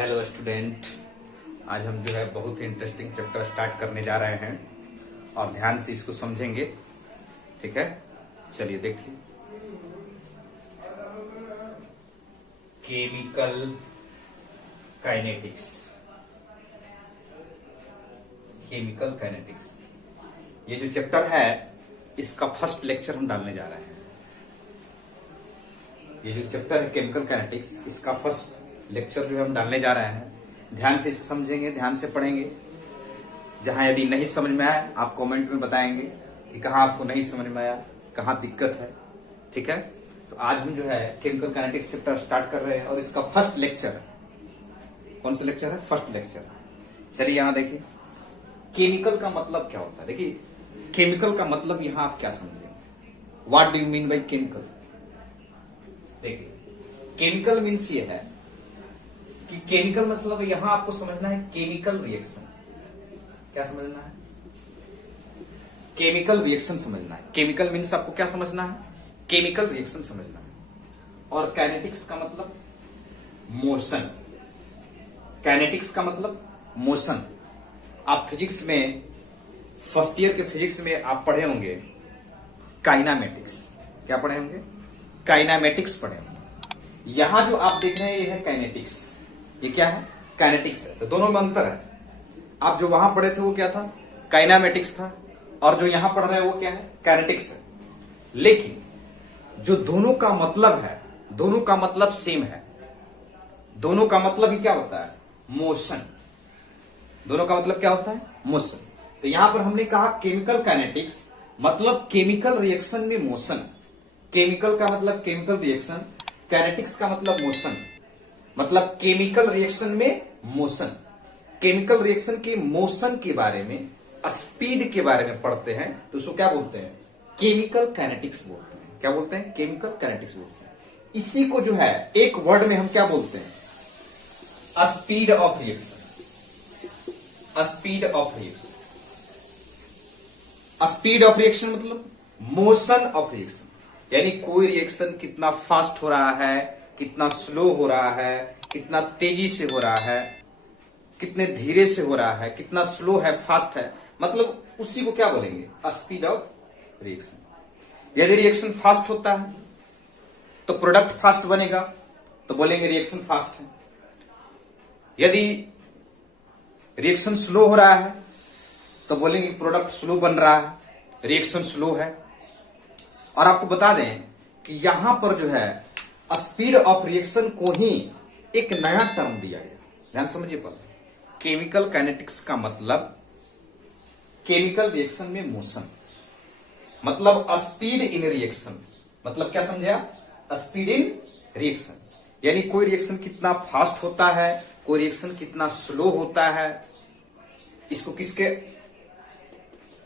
Hello student, आज हम जो है बहुत ही इंटरेस्टिंग चैप्टर स्टार्ट करने जा रहे हैं और ध्यान से इसको समझेंगे। ठीक है, चलिए देखिए। Chemical kinetics. केमिकल काइनेटिक्स ये जो चैप्टर है इसका फर्स्ट लेक्चर हम डालने जा रहे हैं। ये जो चैप्टर है केमिकल काइनेटिक्स, इसका फर्स्ट लेक्चर जो हम डालने जा रहे हैं। ध्यान से इसे समझेंगे, ध्यान से पढ़ेंगे। जहां यदि नहीं समझ में आया आप कमेंट में बताएंगे कि कहां आपको नहीं समझ में आया, कहां दिक्कत है। ठीक है, तो आज हम जो है केमिकल काइनेटिक्स चैप्टर स्टार्ट कर रहे हैं और इसका फर्स्ट लेक्चर है। कौन सा लेक्चर है? First lecture. चलिए यहां देखिए, केमिकल का मतलब क्या होता है। देखिए, केमिकल का मतलब यहां आप क्या समझेंगे, what do you mean by chemical. देखिए, केमिकल मीन्स ये है कि केमिकल मतलब यहां आपको समझना है केमिकल रिएक्शन। क्या समझना है? केमिकल रिएक्शन समझना है। केमिकल मीन्स आपको क्या समझना है? केमिकल रिएक्शन समझना है। और काइनेटिक्स का मतलब मोशन। काइनेटिक्स का मतलब मोशन। आप फिजिक्स में फर्स्ट ईयर के फिजिक्स में आप पढ़े होंगे काइनामेटिक्स। क्या पढ़े होंगे? काइनामेटिक्स पढ़े होंगे। यहां जो आप देख रहे हैं ये है काइनेटिक्स। ये क्या है? काइनेटिक्स है। तो दोनों में अंतर है। आप जो वहां पढ़े थे वो क्या था? काइनामेटिक्स था, और जो यहां पढ़ रहे हैं वो क्या है? काइनेटिक्स है। लेकिन जो दोनों का मतलब है, दोनों का मतलब सेम है। दोनों का मतलब ही क्या होता है? मोशन। दोनों का मतलब क्या होता है? मोशन। तो यहां पर हमने कहा केमिकल काइनेटिक्स मतलब केमिकल रिएक्शन में मोशन। केमिकल का मतलब केमिकल रिएक्शन, काइनेटिक्स का मतलब मोशन, मतलब केमिकल रिएक्शन में मोशन। केमिकल रिएक्शन के मोशन के बारे में, स्पीड के बारे में पढ़ते हैं तो उसको क्या बोलते हैं? केमिकल काइनेटिक्स बोलते हैं। क्या बोलते हैं? केमिकल काइनेटिक्स बोलते हैं। इसी को जो है एक वर्ड में हम क्या बोलते हैं? Speed of reaction. Speed of reaction. Speed of reaction मतलब मोशन ऑफ रिएक्शन, यानी कोई रिएक्शन कितना फास्ट हो रहा है, कितना स्लो हो रहा है, कितना तेजी से हो रहा है, कितने धीरे से हो रहा है, कितना स्लो है, फास्ट है, मतलब उसी को क्या बोलेंगे? Speed of reaction. यदि रिएक्शन फास्ट होता है तो प्रोडक्ट फास्ट बनेगा, तो बोलेंगे रिएक्शन फास्ट है। यदि रिएक्शन स्लो हो रहा है तो बोलेंगे प्रोडक्ट स्लो बन रहा है, रिएक्शन स्लो है। और आपको बता दें कि यहां पर जो है स्पीड ऑफ रिएक्शन को ही एक नया टर्म दिया गया। ध्यान समझिए पहले, केमिकल काइनेटिक्स का मतलब केमिकल रिएक्शन में मोशन, मतलब स्पीड इन रिएक्शन। मतलब क्या समझे आप? स्पीड इन रिएक्शन, यानी कोई रिएक्शन कितना फास्ट होता है, कोई रिएक्शन कितना स्लो होता है, इसको किसके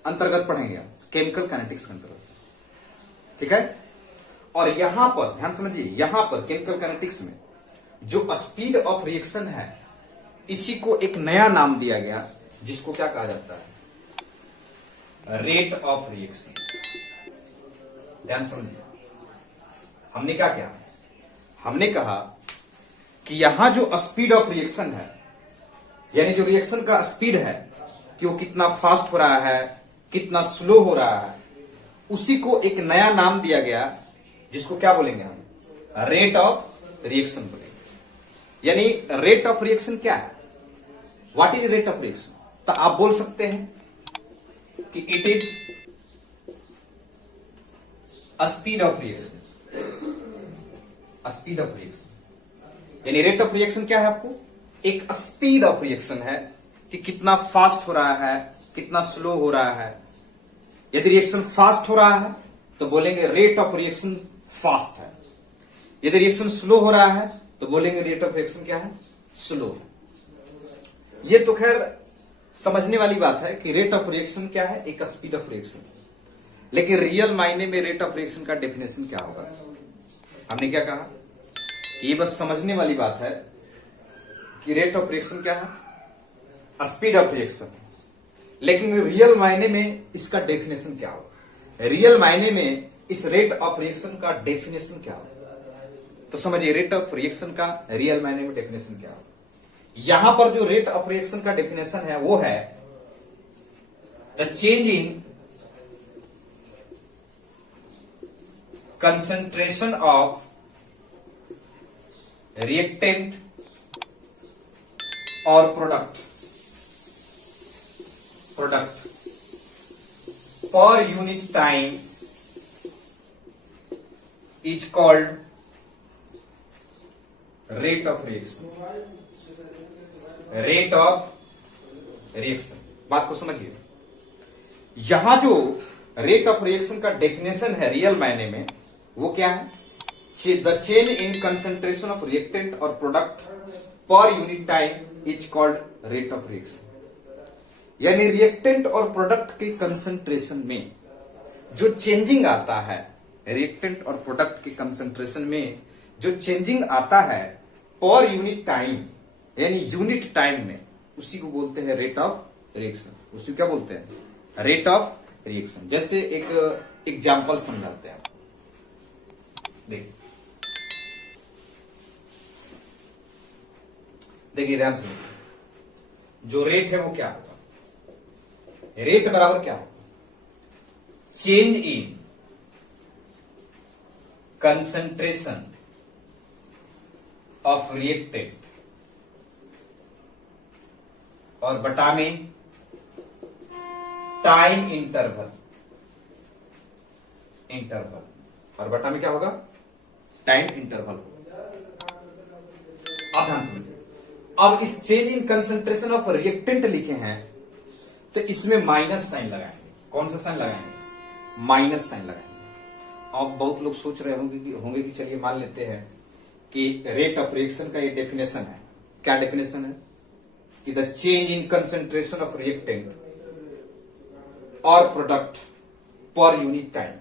अंतर्गत पढ़ेंगे आप? केमिकल काइनेटिक्स के अंतर्गत। ठीक है, और यहां पर ध्यान समझिए, यहां पर केमिकल काइनेटिक्स में जो स्पीड ऑफ रिएक्शन है इसी को एक नया नाम दिया गया, जिसको क्या कहा जाता है? Rate of reaction. ध्यान समझिए, हमने क्या किया? हमने कहा कि यहां जो स्पीड ऑफ रिएक्शन है, यानी जो रिएक्शन का स्पीड है कि वो कितना फास्ट हो रहा है, कितना स्लो हो रहा है, उसी को एक नया नाम दिया गया, जिसको क्या बोलेंगे हम? रेट ऑफ रिएक्शन बोलेंगे। यानी रेट ऑफ रिएक्शन क्या है? What is rate of reaction? तो आप बोल सकते हैं कि it is speed of reaction. Speed of reaction यानी रेट ऑफ रिएक्शन क्या है? आपको एक स्पीड ऑफ रिएक्शन है कि कितना फास्ट हो रहा है, कितना स्लो हो रहा है। यदि रिएक्शन फास्ट हो रहा है तो बोलेंगे रेट ऑफ रिएक्शन फास्ट है। यदि रिएक्शन स्लो हो रहा है तो बोलेंगे रेट ऑफ रिएक्शन क्या है? स्लो है। ये तो खैर समझने वाली बात है कि रेट ऑफ रिएक्शन क्या है, एक स्पीड ऑफ रिएक्शन। लेकिन रियल मायने में रेट ऑफ रिएक्शन का डेफिनेशन क्या होगा? हमने क्या कहा कि ये बस समझने वाली बात है कि रेट ऑफ रिएक्शन क्या है? Speed of reaction. लेकिन रियल मायने में इसका डेफिनेशन क्या होगा? रियल मायने में इस रेट ऑफ रिएक्शन का डेफिनेशन क्या होगा? तो समझिए, रेट ऑफ रिएक्शन का रियल मायने में डेफिनेशन क्या होगा। यहां पर जो रेट ऑफ रिएक्शन का डेफिनेशन है वो है the change in concentration of reactant और product per unit time is called rate of reaction. Rate of reaction, बात को समझिए। यहां जो रेट ऑफ रिएक्शन का डेफिनेशन है रियल मायने में वो क्या है? The change in concentration of reactant और product per unit time is called rate of reaction. यानी रिएक्टेंट और प्रोडक्ट के कंसंट्रेशन में जो चेंजिंग आता है, रिएक्टेंट और प्रोडक्ट के कंसंट्रेशन में जो चेंजिंग आता है पर यूनिट टाइम, यानी यूनिट टाइम में, उसी को बोलते हैं रेट ऑफ रिएक्शन। उसी को क्या बोलते हैं? Rate of reaction. जैसे एक एग्जांपल समझाते हैं। देखिए ध्यान से, जो रेट है वो क्या होगा? रेट बराबर क्या होगा? Change in concentration of reactant और बटा में टाइम इंटरवल और बटा में क्या होगा? Time interval. अब ध्यान समझिए। अब इस change in concentration of reactant लिखे हैं तो इसमें माइनस साइन लगाएंगे। कौन सा साइन लगाएंगे? माइनस साइन लगाएंगे। अब बहुत लोग सोच रहे होंगे कि चलिए मान लेते हैं कि रेट ऑफ रिएक्शन का ये डेफिनेशन है। क्या डेफिनेशन है? कि the change in concentration of reactant और प्रोडक्ट पर यूनिट टाइम।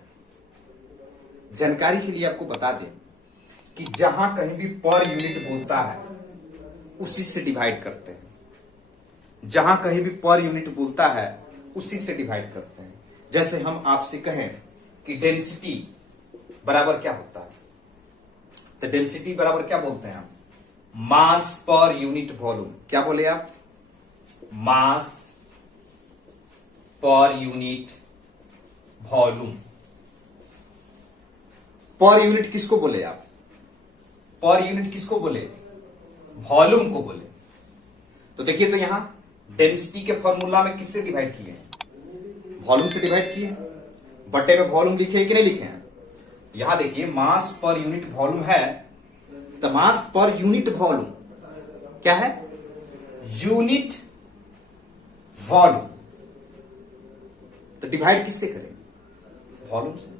जानकारी के लिए आपको बता दें कि जहां कहीं भी पर यूनिट बोलता है उसी से डिवाइड करते हैं। जहां कहीं भी पर यूनिट बोलता है उसी से डिवाइड करते हैं। जैसे हम आपसे कहें कि डेंसिटी बराबर क्या होता है, तो डेंसिटी बराबर क्या बोलते हैं हम? मास पर यूनिट वॉल्यूम। क्या बोले आप? मास per unit volume. Per unit किसको बोले आप? पर यूनिट किसको बोले? वॉल्यूम को बोले। तो देखिए, तो यहां डेंसिटी के फॉर्मूला में किससे डिवाइड किए हैं? वॉल्यूम से डिवाइड किए। बटे में वॉल्यूम लिखे हैं कि नहीं लिखे हैं? यहां देखिए, मास पर यूनिट वॉल्यूम है, तो मास पर यूनिट वॉल्यूम क्या है? Unit volume. तो डिवाइड किससे करेंगे? वॉल्यूम से।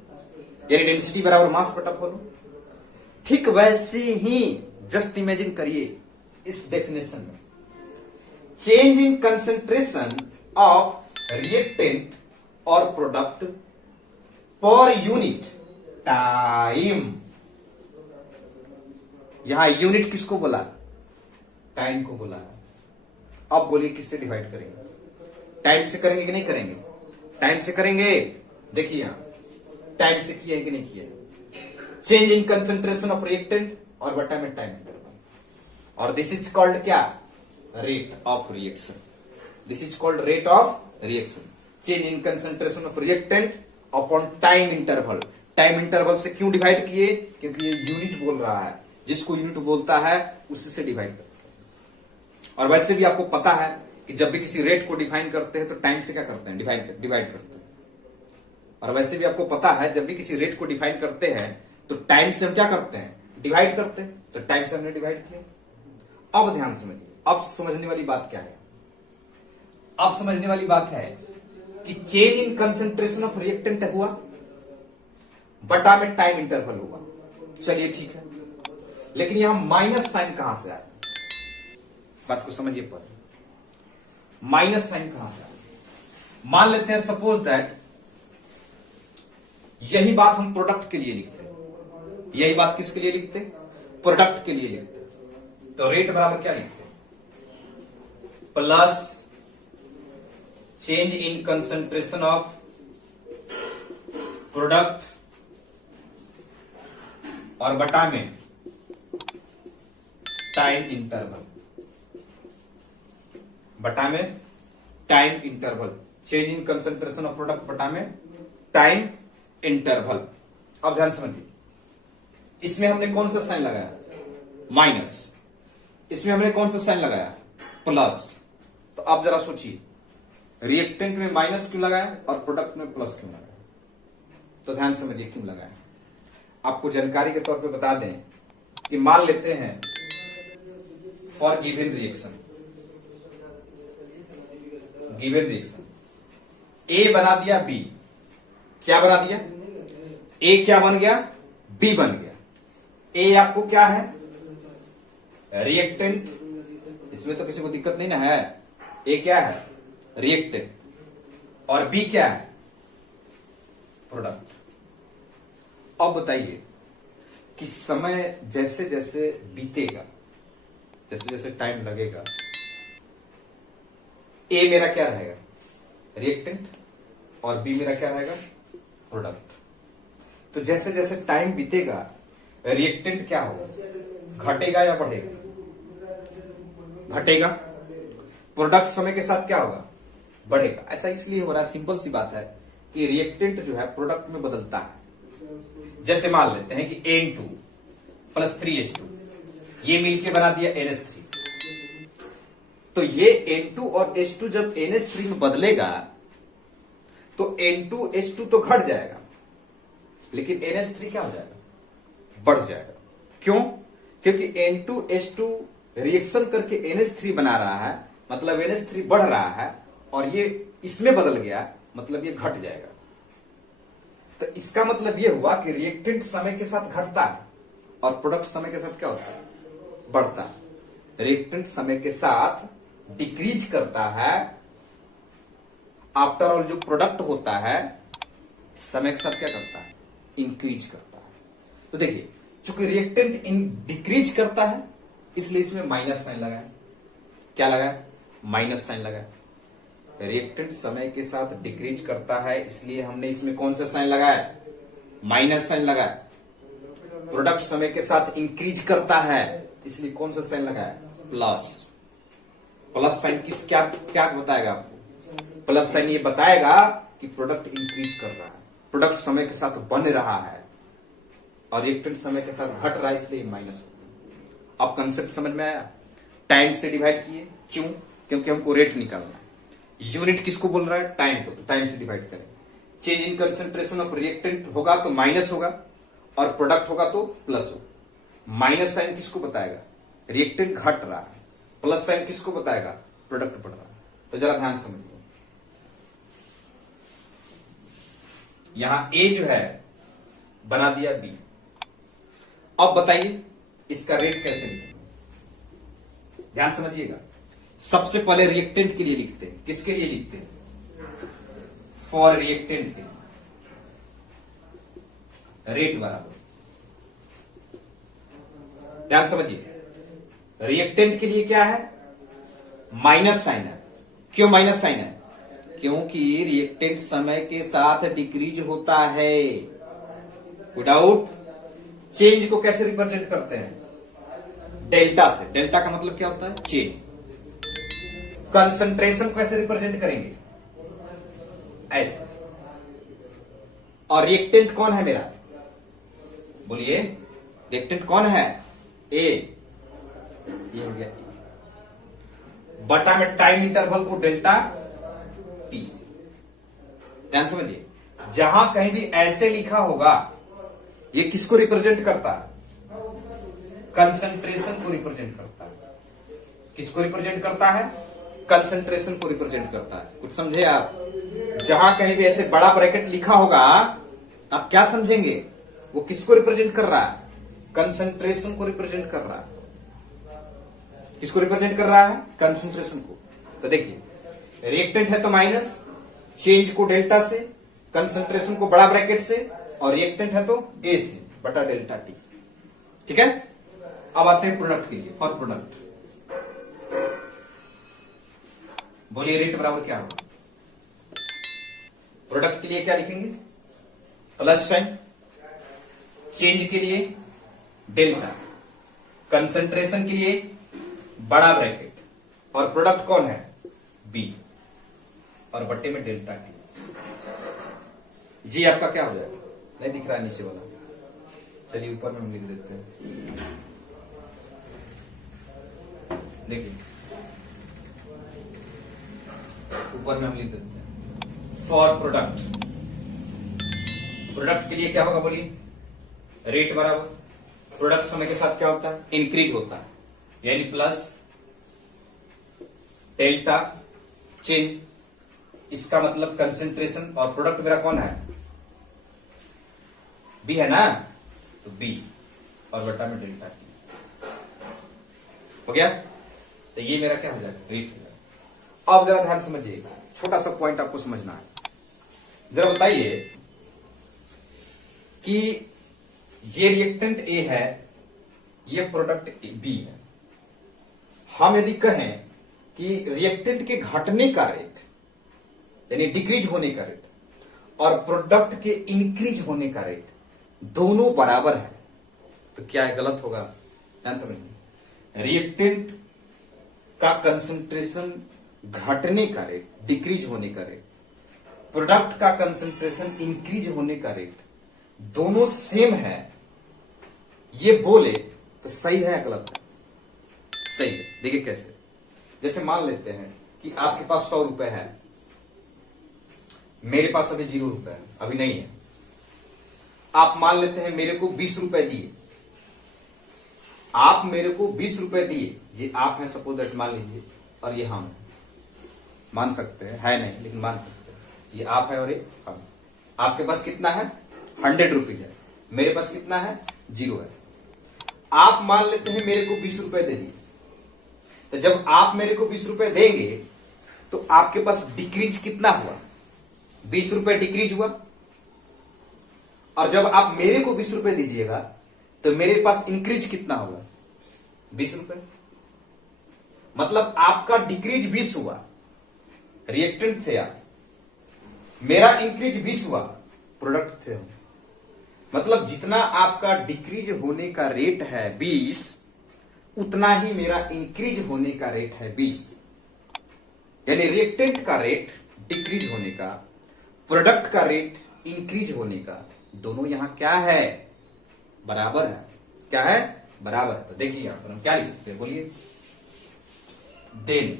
यानी डेंसिटी बराबर मास बटा वॉल्यूम। ठीक वैसे ही जस्ट इमेजिन करिए इस डेफिनेशन में, change in concentration of reactant और प्रोडक्ट पर यूनिट टाइम। यहां यूनिट किसको बोला? टाइम को बोला है। अब बोलिए किससे डिवाइड करेंगे? टाइम से करेंगे कि नहीं करेंगे? टाइम से करेंगे। देखिए यहां टाइम से किया है कि नहीं किया है? Change in concentration of reactant और बटा में टाइम इंटरवल। और दिस इज कॉल्ड क्या? Rate of reaction. This is called rate of reaction. Change in concentration of reactant upon time interval. Time interval से क्यों डिवाइड किए? क्योंकि ये यूनिट बोल रहा है। जिसको यूनिट बोलता है उसी से डिवाइड करते हैं। और वैसे भी आपको पता है कि जब भी किसी रेट को डिफाइन करते हैं तो टाइम से क्या करते हैं? डिवाइड करते हैं। और वैसे भी आपको पता है जब भी किसी रेट को डिफाइन करते हैं तो टाइम से हम क्या करते हैं? डिवाइड करते हैं। तो टाइम से हमने डिवाइड किया। अब ध्यान समझिए। अब समझने वाली बात क्या है? अब समझने वाली बात है कि change in concentration of reactant हुआ, बटा में टाइम इंटरवल हुआ। चलिए ठीक है, लेकिन यहां माइनस साइन कहां से आया? बात को समझिए। पर माइनस साइन कहां से आया? मान लेते हैं सपोज दैट यही बात हम प्रोडक्ट के लिए लिखते हैं। यही बात किसके लिए लिखते? प्रोडक्ट के लिए लिखते हैं। तो रेट बराबर क्या लिखते? Plus change in concentration of product और बटा में टाइम इंटरवल। बटा में time interval, change in concentration of product बटा में टाइम इंटरवल। अब ध्यान समझिए, इसमें हमने कौन सा साइन लगाया, माइनस, इसमें हमने कौन सा साइन लगाया, प्लस। तो आप जरा सोचिए, रिएक्टेंट में माइनस क्यों लगाया और प्रोडक्ट में प्लस क्यों लगाया? तो ध्यान समझिए क्यों लगाया। आपको जानकारी के तौर पे बता दें कि मान लेते हैं फॉर गिवन रिएक्शन ए बना दिया बी, क्या बना दिया, ए क्या बन गया, बी बन गया। ए आपको क्या है, रिएक्टेंट, इसमें तो किसी को दिक्कत नहीं ना है। ए क्या है, रिएक्टेंट, और बी क्या है, प्रोडक्ट। अब बताइए कि समय जैसे जैसे बीतेगा, जैसे जैसे टाइम लगेगा, ए मेरा क्या रहेगा, रिएक्टेंट, और बी मेरा क्या रहेगा, प्रोडक्ट। तो जैसे जैसे टाइम बीतेगा रिएक्टेंट क्या होगा, घटेगा या बढ़ेगा, घटेगा। प्रोडक्ट समय के साथ क्या होगा, बढ़ेगा। ऐसा इसलिए हो रहा है, सिंपल सी बात है कि रिएक्टेंट जो है प्रोडक्ट में बदलता है। जैसे मान लेते हैं कि N2 + 3H2 ये मिलके बना दिया NH3, तो ये N2 और H2 जब NH3 में बदलेगा तो N2H2 तो घट जाएगा, लेकिन NH3 क्या हो जाएगा, बढ़ जाएगा। क्यों? क्योंकि N2H2 रिएक्शन करके NH3 बना रहा है, मतलब NH3 बढ़ रहा है, और ये इसमें बदल गया, मतलब ये घट जाएगा। तो इसका मतलब ये हुआ कि रिएक्टेंट समय के साथ घटता है और प्रोडक्ट समय के साथ क्या होता है, बढ़ता है। रिएक्टेंट समय के साथ डिक्रीज करता है, आफ्टर ऑल जो प्रोडक्ट होता है समय के साथ क्या करता है, इंक्रीज करता है। तो देखिए, चूंकि रिएक्टेंट डिक्रीज करता है इसलिए इसमें माइनस साइन लगाया। क्या लगाया, माइनस साइन लगाया। रिएक्टेंट समय के साथ डिक्रीज करता है इसलिए हमने इसमें कौन सा साइन लगाया, माइनस साइन लगाया। प्रोडक्ट समय के साथ इंक्रीज करता है इसलिए कौन सा साइन लगाया, प्लस। प्लस साइन किस क्या क्या बताएगा आपको, प्लस साइन ये बताएगा कि प्रोडक्ट इंक्रीज कर रहा है, प्रोडक्ट समय के साथ बन रहा है, और रिएक्टेंट समय के साथ घट रहा है इसलिए माइनस। अब कंसेप्ट समझ में आया। टाइम से डिवाइड किए, क्यों, क्योंकि हमको रेट निकालना है। यूनिट किसको बोल रहा है, टाइम को, तो टाइम से डिवाइड करें। Change in concentration of reactant होगा तो माइनस होगा, और प्रोडक्ट होगा तो प्लस होगा। माइनस साइन किसको बताएगा, रिएक्टेंट घट रहा है, प्लस साइन किसको बताएगा, प्रोडक्ट बढ़ रहा है। तो जरा ध्यान समझिए, यहां ए जो है बना दिया बी। अब बताइए इसका रेट कैसे लिखेंगे, ध्यान समझिएगा। सबसे पहले रिएक्टेंट के लिए लिखते हैं, किसके लिए लिखते हैं, फॉर रिएक्टेंट के लिए रेट बराबर, ध्यान समझिए, रिएक्टेंट के लिए क्या है, माइनस साइन है। क्यों माइनस साइन है, क्योंकि रिएक्टेंट समय के साथ डिक्रीज होता है। विदाउट चेंज को कैसे रिप्रेजेंट करते हैं, डेल्टा से। डेल्टा का मतलब क्या होता है, चेंज। कंसंट्रेशन को कैसे रिप्रेजेंट करेंगे, ऐसे। और रिएक्टेंट कौन है मेरा, बोलिए, रिएक्टेंट कौन है, ए, ये हो गया। बटा में टाइम इंटरवल को डेल्टा टी से। ध्यान समझिए, जहां कहीं भी ऐसे लिखा होगा ये किसको रिप्रेजेंट करता है, कंसंट्रेशन को रिप्रेजेंट करता है। किसको रिप्रेजेंट करता है, कंसंट्रेशन को रिप्रेजेंट करता है। कुछ समझे आप, जहां कहीं भी ऐसे बड़ा ब्रैकेट लिखा होगा आप क्या समझेंगे, वो किसको रिप्रेजेंट कर रहा है, कंसंट्रेशन को रिप्रेजेंट कर रहा है। किसको रिप्रेजेंट कर रहा है, कंसंट्रेशन को। तो देखिए, रिएक्टेंट है तो माइनस, चेंज को डेल्टा से, कंसंट्रेशन को बड़ा ब्रैकेट से, और रिएक्टेंट है तो ए से बटा डेल्टा टी। ठीक है। अब आते हैं प्रोडक्ट के लिए, फॉर प्रोडक्ट बोलिए रेट बराबर क्या होगा, प्रोडक्ट के लिए क्या लिखेंगे, प्लस साइन, चेंज के लिए डेल्टा, कंसंट्रेशन के लिए बड़ा ब्रैकेट, और प्रोडक्ट कौन है, बी और बट्टे में डेल्टा टी। जी आपका क्या हो जाएगा? नहीं दिख रहा है नीचे वाला, चलिए ऊपर में हम लिख देते हैं। देखिए ऊपर में हम लिख देते हैं फॉर प्रोडक्ट। प्रोडक्ट के लिए क्या होगा बोलिए? रेट बराबर प्रोडक्ट समय के साथ क्या होता है? इंक्रीज होता है, यानी प्लस डेल्टा चेंज। इसका मतलब कंसेंट्रेशन, और प्रोडक्ट मेरा कौन है? बी है ना, तो बी और बटा में डेल्टा टी हो गया। तो ये मेरा क्या हो जाएगा? रेट हो जाएगा। अब जरा ध्यान समझिएगा, छोटा सा पॉइंट आपको समझना है। जरा बताइए कि ये रिएक्टेंट ए है, ये प्रोडक्ट बी है। हम यदि कहें कि रिएक्टेंट के घटने का रेट यानी डिक्रीज होने का रेट और प्रोडक्ट के इंक्रीज होने का रेट दोनों बराबर है, तो क्या है? गलत होगा। ध्यान समझिए, रिएक्टेंट का कंसंट्रेशन घटने का रेट, डिक्रीज होने का रेट, प्रोडक्ट का कंसंट्रेशन इंक्रीज होने का रेट दोनों सेम है, ये बोले तो सही है या गलत है? सही है। देखिए कैसे, जैसे मान लेते हैं कि आपके पास 100 रुपए है, मेरे पास अभी 0 रुपए है, अभी नहीं है। आप मान लेते हैं मेरे को 20 रुपए दिए, आप मेरे को 20 रुपए दिए, ये आप हैं सपोज दैट मान लीजिए, और ये हम हैं। मान सकते हैं, है नहीं लेकिन मान सकते हैं, ये आप है और ये हम। आपके पास कितना है? 100 रुपीज है, मेरे पास कितना है? 0 है। आप मान लेते हैं मेरे को 20 रुपए दे दिए, तो जब आप मेरे को 20 रुपए देंगे तो आपके पास डिक्रीज कितना हुआ? 20 रुपए डिक्रीज हुआ। और जब आप मेरे को 20 रुपए दीजिएगा तो मेरे पास इंक्रीज कितना होगा? 20 रुपए। मतलब आपका डिक्रीज 20 हुआ, रिएक्टेंट थे आप, मेरा इंक्रीज 20 हुआ, प्रोडक्ट थे हम। मतलब जितना आपका डिक्रीज होने का रेट है 20, उतना ही मेरा इंक्रीज होने का रेट है 20। यानी रिएक्टेंट का रेट डिक्रीज होने का, प्रोडक्ट का रेट इंक्रीज होने का, दोनों यहां क्या है? बराबर है। क्या है? बराबर है। तो देखिए यहां पर हम क्या लिख सकते हैं बोलिए? देन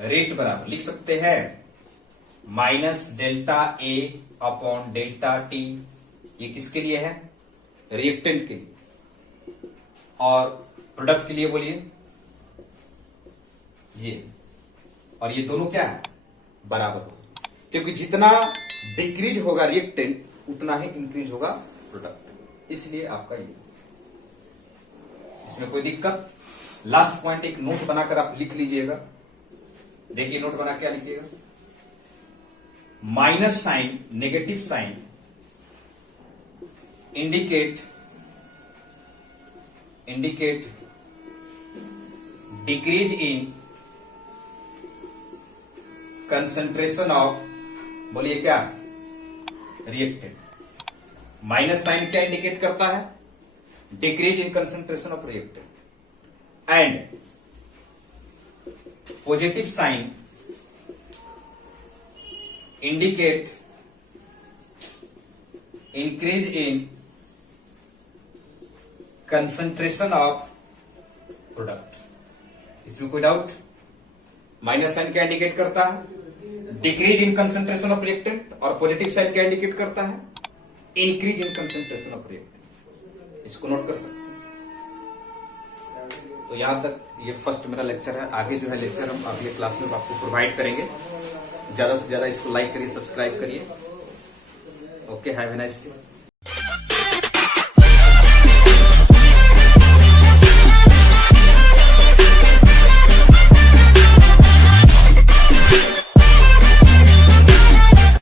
रेट बराबर लिख सकते हैं minus delta A upon delta T. ये किसके लिए है? रिएक्टेंट के लिए। और प्रोडक्ट के लिए बोलिए ये, और ये दोनों क्या है? बराबर होगा, क्योंकि जितना डिक्रीज होगा रिएक्टेंट उतना ही इंक्रीज होगा प्रोडक्ट। इसलिए आपका ये, इसमें कोई दिक्कत? लास्ट पॉइंट एक नोट बनाकर आप लिख लीजिएगा। देखिए नोट बना क्या लिखिएगा? Minus sign, negative sign indicate decrease in concentration of, बोलिए क्या? रिएक्टेंट। माइनस साइन क्या इंडिकेट करता है? Decrease in concentration of reactant. And positive sign indicate increase in concentration of product. इसमें कोई डाउट? माइनस साइन क्या इंडिकेट करता है? Decrease in concentration of reactant, और पॉजिटिव साइन क्या इंडिकेट करता है? Increase in concentration of reactant. इसको नोट कर सकते हैं। तो यहां तक ये फर्स्ट मेरा लेक्चर है। आगे जो है लेक्चर हम अगले क्लास में आपको प्रोवाइड करेंगे। ज्यादा से ज्यादा इसको लाइक करिए, सब्सक्राइब करिए। Okay, have a nice day.